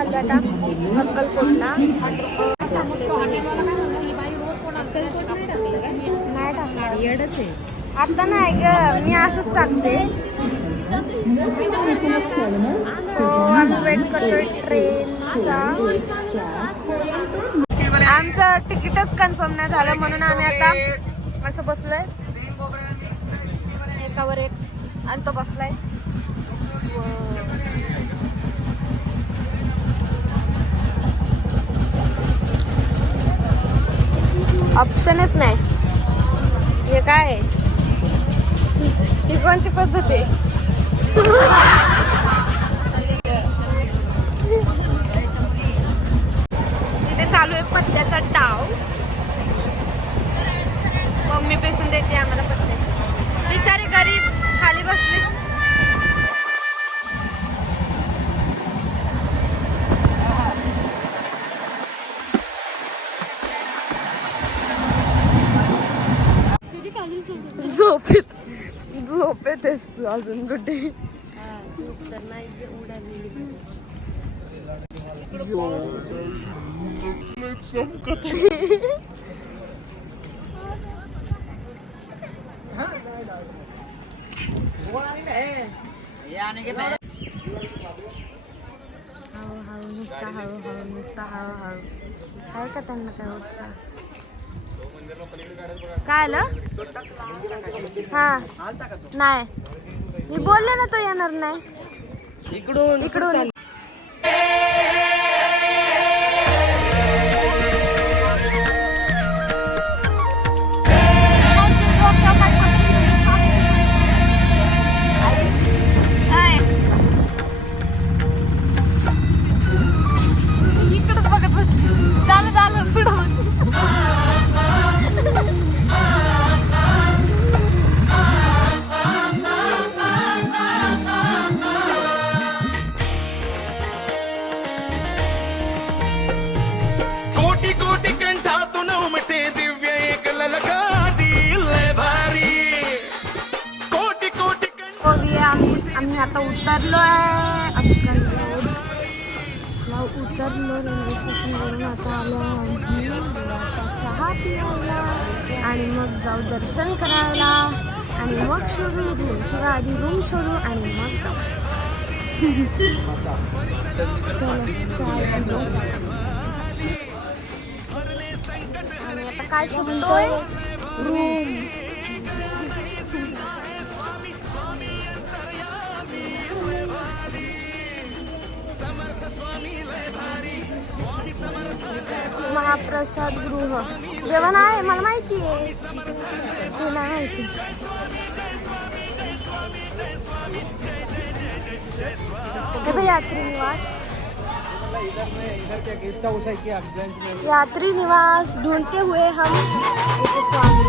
चाललो आता अक्कलकोटला. नाही टाकणार येडच आहे. आता नाही ग, मी असंच टाकते. आम्ही वेट करतोय ट्रेनचा. आमचं तिकीटच कन्फर्म नाही झालं म्हणून आम्ही आता असं बसलोय एकावर एक आणि तो बसलाय. ऑप्शनच नाही. हे काय आहे? ही कोणती पद्धत आहे? इथे चालू आहे पत्त्याचा डाव. मम्मी पेसून देते आम्हाला पत्ते. बिचारी गरीब खाली बसली. झोपेत असतो अजून कुठे. नुसता हळूहळू आहे का त्यांना काय उत्साह? काय आलं? हा नाही, मी बोलले ना तो येणार नाही. इकडून इकडच बघत बस. झालं पुढं. आम्ही आता उतरलो आहे अक्कलकोटला. उतरलो रेल्वे स्टेशनवरून. आता आलो आम्ही देवाचा चहा पिवायला आणि मग जाऊ दर्शन करायला आणि मग शोधू रूम किंवा आधी रूम शोधू आणि मग जाऊ. चलो चाय पिलो. आणि आता काय शोधतोय? रूम. महाप्रसाद गृह जेवण आहे, मला माहिती आहे. तुला माहिती? यात्री निवास. यात्री निवास ढूंढते हुए हम स्वामी.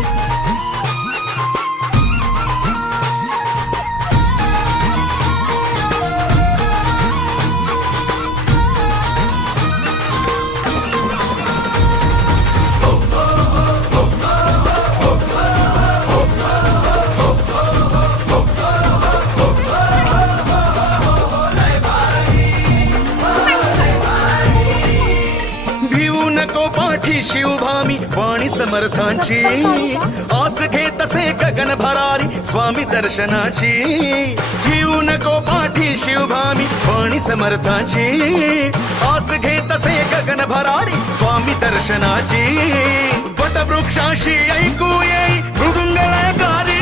शिवभामी वाणी समर्थांची आस घे तसे गगन भरारी स्वामी दर्शनाची. घेऊ नको पाठी शिवभामी वाणी समर्थांची आस घे तसे गगन भरारी स्वामी दर्शनाची. वटवृक्षाशी ऐकू येई मृदुंगलकारी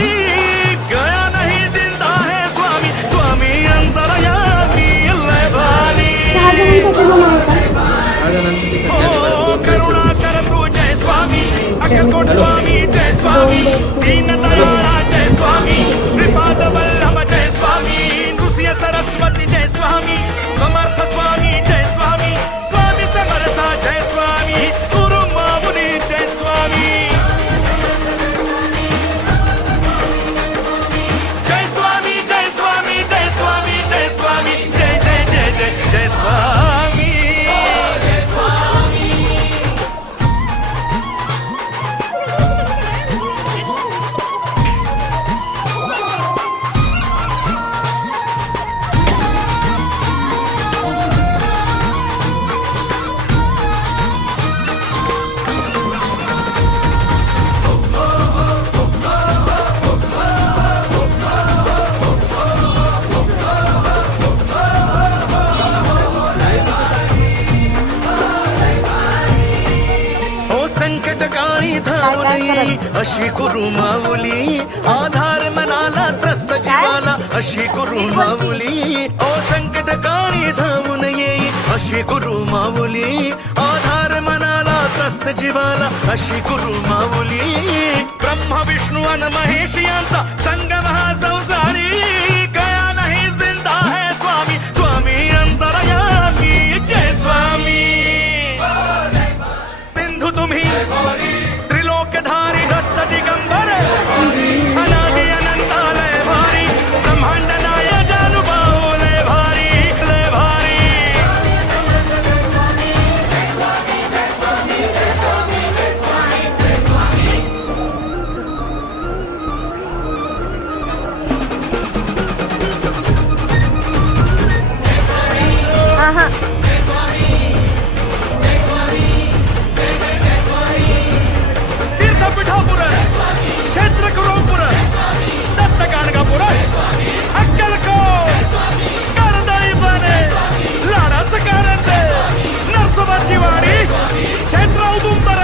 गया नाही जिंदा है स्वामी स्वामी अंतरयामी लय भारी. करुणा कर तू जय स्वामी अक्कलकोट स्वामी जय स्वामी दीनदयाळा जय स्वामी श्रीपाद वल्लभ जय स्वामी नृसिंह सरस्वती जय स्वामी समर्थ स्वामी जय स्वामी स्वामी समर्थ जय स्वामी गुरु मामुनी जय स्वामी. येई अशी करू माऊली आधार मनाला त्रस्त जीवाला अशी करू माऊली ओ संकट काळी धावून येई अशी करू माऊली आधार मनाला त्रस्त जीवाला अशी करू माऊली ब्रह्मा विष्णू अन महेश यांचा संगम हा संसारी गया नाही जिंदा है स्वामी स्वामी अंतरयामी जय स्वामी सिंधु तुम्ही त्रिलोकधारी दत्त दिगंबर अनादि अनंत लय भारी ब्रह्मांड नायक जानुभाऊ लय भारी लय भारी आहा. तीर्थपिठापुर क्षेत्र कुरुपुर दत्त गाणगापुर अक्कलकोट करदळी बने लाडाचं कारंजे नरसोबाची वाडी क्षेत्र औदुंबर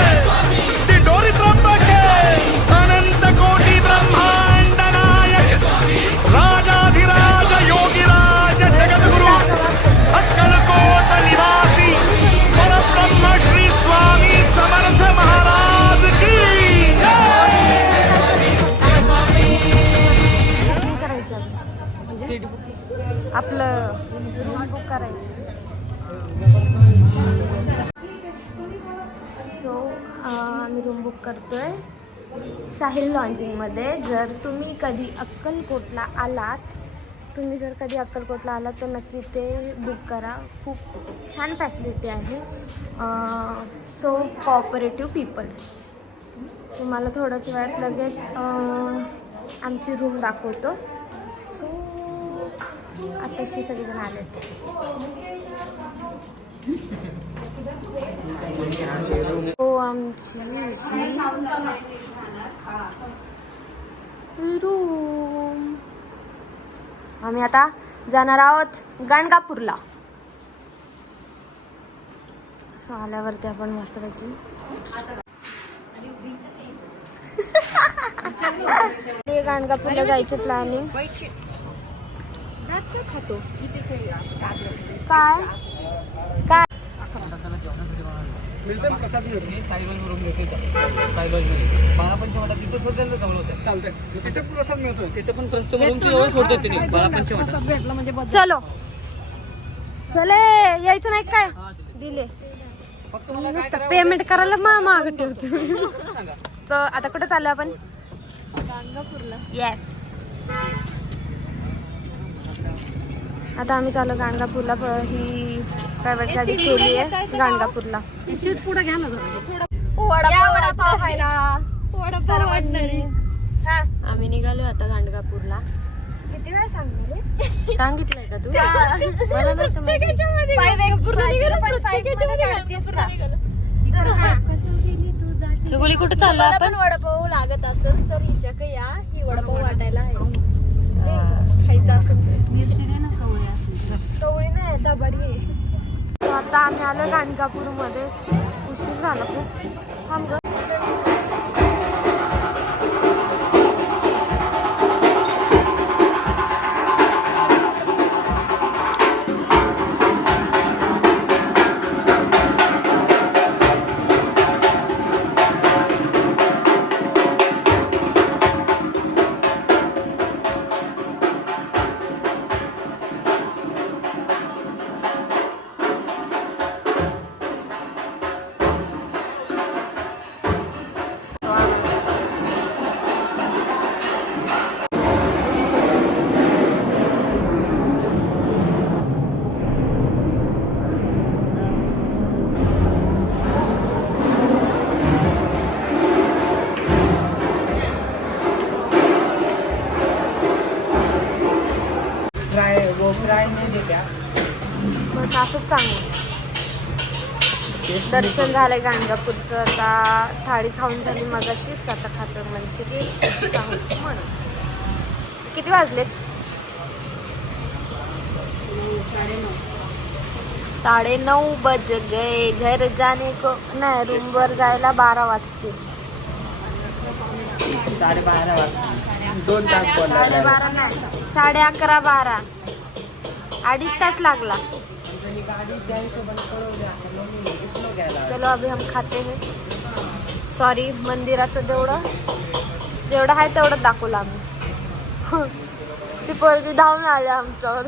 दिंडोरी त्र्यंबके अनंत कोटी ब्रह्मांड नायक राजाधिराज योगीराज जगद्गुरु अक्कलकोट निवासी परब्रह्म श्री स्वामी समर्थ महाराज की बुकिंग करायची अजून. आपलं रूम बुक करायचं. सो आम्ही रूम बुक करतोय साहिल लॉन्जिंगमध्ये. जर तुम्ही कधी अक्कलकोटला आलात तर नक्की ते बुक करा. खूप छान फॅसिलिटी आहे. So cooperative people's. तुम्हाला थोड्याच वेळात लगेच आमची रूम दाखवतो. सो आताशी सगळेजण आलेत. हो आमची ही रूम. आम्ही आता जाणार आहोत गाणगापूरला. सो आल्यावरती आपण मस्तपैकी गाणगापूरला जायचे प्लॅनिंग. खातो काय काय मिळते ना प्रसाद मिळते साईबाबा मिळते बाळापंचमाला तिथे सोडलेलं जवळ होतं चालतंय तिथे प्रसाद मिळतो तिथे पण प्रसाद रूमची जवळ सोडतात त्यांनी बाळापंचमाला भेटला म्हणजे चलो चले यायचं नाही काय दिले फक्त नुसतं पेमेंट करायला मागं ठेवतो. तर आता कुठे चालू आपण गाणगापूरला. येस आता आम्ही चालू गाणगापूरला. ही प्रायव्हेट गाडी केली आहे गाणगापूरला. सीट पुढे घ्या ना वडापाव खायला सर्वांनी. हा आम्ही निघालो आता गाणगापूरला. किती वेळा सांगितलंय का तू? मला नव्हतं सगळी कुठे चाललो आपण? वडापाव लागत असेल तर हिच्याक या. ही वडापाव वाटायला आहे खायचं असेल तर. मिरची दे ना कवळी असली कवळी नाही दाबडी आहे. आता आम्ही आलो गाणगापूरमध्ये. उशीर झाला खूप. थांब ग. बस असंच चांगलं. दर्शन झालंय गाणगापूरचं. आता थाळी खाऊन झाली मगाशीच. आता खातो म्हणजे ते इच्छा होती म्हणून. किती वाजलेत? 9:30 बज गए. घर जाने को नाही रूमवर जायला 12 वाजतील. 12:30 वाजता 2 तास बोलला 12:30 नाही 11:30 12 2.5 तास लागला. चलो अभी हम खाते हैं. सॉरी मंदिराचं जेवढं आहे तेवढं दाखवलं आम्ही. ती पोरगी धावून आली आमच्यावर.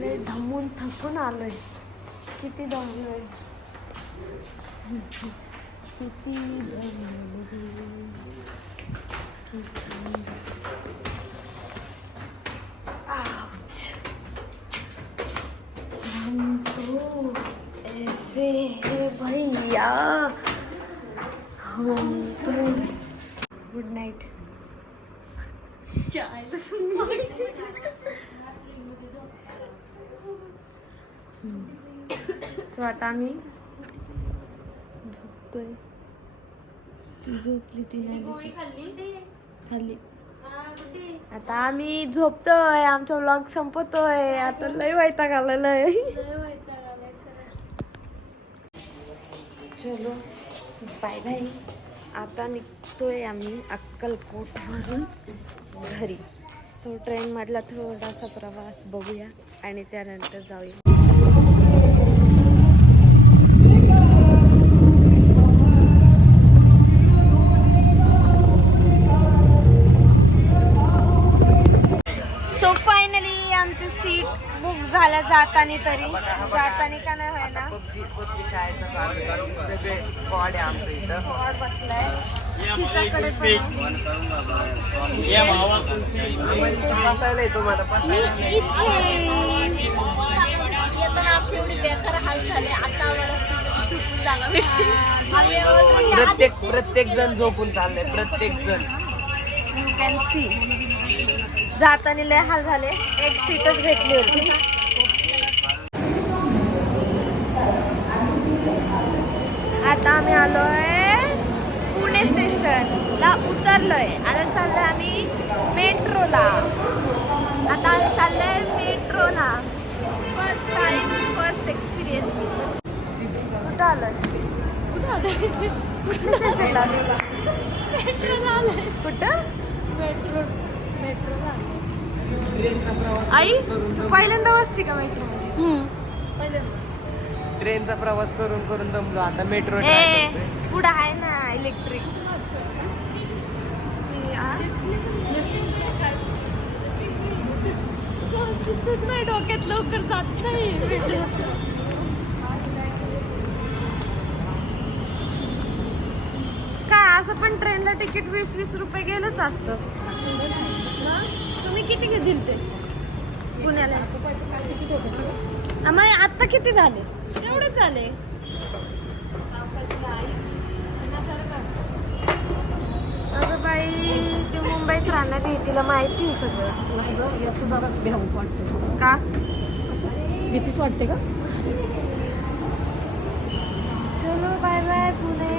लय धमून थकून आलोय. किती दमलोय. किती हम तो ऐसे है भैया. हम तो गुड नाईट. सो आता आम्ही झोपतोय. ती झोपली ती नाही खाल्ली. आता आम्ही झोपतोय. आमचा व्लॉग संपतोय. आता लय वैताग आलेला आहे. चलो बाय बाय. आता निघतोय आम्ही अक्कलकोटवरून घरी. सो ट्रेनमधला थोडासा प्रवास बघूया आणि त्यानंतर जाऊया. सो फायनली आमची सीट बुक झाल्या जातानी तरी. जातानी का नाही होय ना. स्क्वॉड आहे आमचं इथं. स्क्वॉड बसलाय. तिच्याकडे पण बसायला येतो मला मी इथे. येताना आमचे एवढे बेकार हाल झाले. आता आम्हाला चुकून जागा भेटली. प्रत्येक जण झोपून चाललंय. प्रत्येक जण. You can see. जाताना लय हाल झाले. एक सीटच भेटली होती. आता आम्ही आलोय पुणे स्टेशनला उतरलोय. आता चाललोय आम्ही मेट्रोला. आता आम्ही चाललोय मेट्रोला. First time first experience. कुठं आलोय. कुठल्या स्टेशनला आलोय. कुठं आई पहिल्यांदा बसती का मेट्रो मध्ये. ट्रेनचा प्रवास करून करून दमलो. आता मेट्रो पुढं आहे ना इलेक्ट्रिक. नाही डोक्यात लवकर जात नाही. काय असं पण ट्रेनला तिकीट 20-20 रुपये गेलंच असतं. तुम्ही किती घेतील ते पुण्याला. मग आता किती झाले. तेवढेच झाले. अगं बाई ती मुंबईत राहणारी तिला माहिती आहे सगळं. का भीतीच वाटते का. चलो बाय बाय पुणे.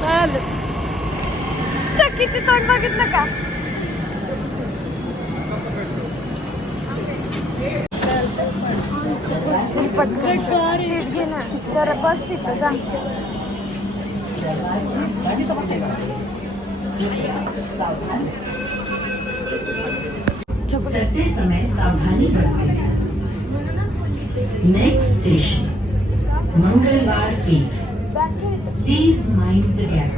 चल चक्कीची तोंड बघितलं का. सीट घे ना सर. बस तिथं जा. चलते समय सावधानी बरतें. नेक्स्ट स्टेशन मंगलवार 8. Please mind the gap.